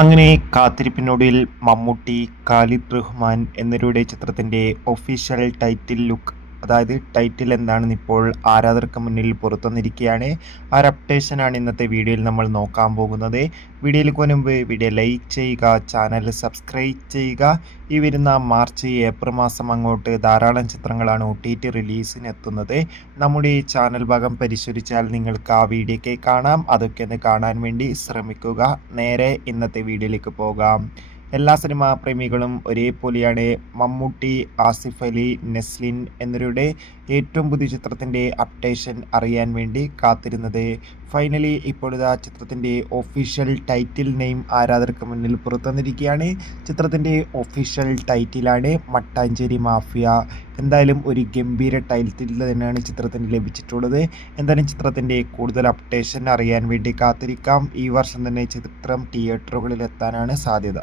അങ്ങനെ കാത്തിരിപ്പിനൊടുവിൽ മമ്മൂട്ടി, ഖാലിദ് റഹ്മാൻ എന്നിവരുടെ ചിത്രത്തിൻ്റെ ഒഫീഷ്യൽ ടൈറ്റിൽ ലുക്ക്, അതായത് ടൈറ്റിൽ എന്താണെന്ന് ഇപ്പോൾ ആരാധകർക്ക് മുന്നിൽ പുറത്തുവന്നിരിക്കുകയാണ്. ആ ഒരു അപ്ഡേഷനാണ് ഇന്നത്തെ വീഡിയോയിൽ നമ്മൾ നോക്കാൻ പോകുന്നത്. വീഡിയോയിലേക്ക് മുൻപ് വീഡിയോ ലൈക്ക് ചെയ്യുക, ചാനൽ സബ്സ്ക്രൈബ് ചെയ്യുക. ഈ വരുന്ന മാർച്ച്, ഏപ്രിൽ മാസം അങ്ങോട്ട് ധാരാളം ചിത്രങ്ങളാണ് OTT റിലീസിന് എത്തുന്നത്. നമ്മുടെ ഈ ചാനൽ ഭാഗം പരിശോധിച്ചാൽ നിങ്ങൾക്ക് ആ വീഡിയോയ്ക്ക് കാണാം. അതൊക്കെ ഒന്ന് കാണാൻ വേണ്ടി ശ്രമിക്കുക. നേരെ ഇന്നത്തെ വീഡിയോയിലേക്ക് പോകാം. എല്ലാ സിനിമാ പ്രേമികളും ഒരേപോലെയാണ്. മമ്മൂട്ടി, ആസിഫ് അലി, നെസ്ലിൻ എന്നിവരുടെ ഏറ്റവും പുതിയ ചിത്രത്തിൻ്റെ അപ്ഡേഷൻ അറിയാൻ വേണ്ടി കാത്തിരുന്നത്. ഫൈനലി ഇപ്പോഴത്തെ ചിത്രത്തിൻ്റെ ഒഫീഷ്യൽ ടൈറ്റിൽ നെയിം ആരാധകർക്ക് മുന്നിൽ പുറത്തുവന്നിരിക്കുകയാണ്. ചിത്രത്തിൻ്റെ ഒഫീഷ്യൽ ടൈറ്റിലാണ് മട്ടാഞ്ചേരി മാഫിയ. എന്തായാലും ഒരു ഗംഭീര ടൈറ്റിൽ തന്നെയാണ് ചിത്രത്തിന് ലഭിച്ചിട്ടുള്ളത്. എന്തായാലും ചിത്രത്തിൻ്റെ കൂടുതൽ അപ്ഡേഷൻ അറിയാൻ വേണ്ടി കാത്തിരിക്കാം. ഈ വർഷം തന്നെ ചിത്രം തിയേറ്ററുകളിൽ എത്താനാണ് സാധ്യത.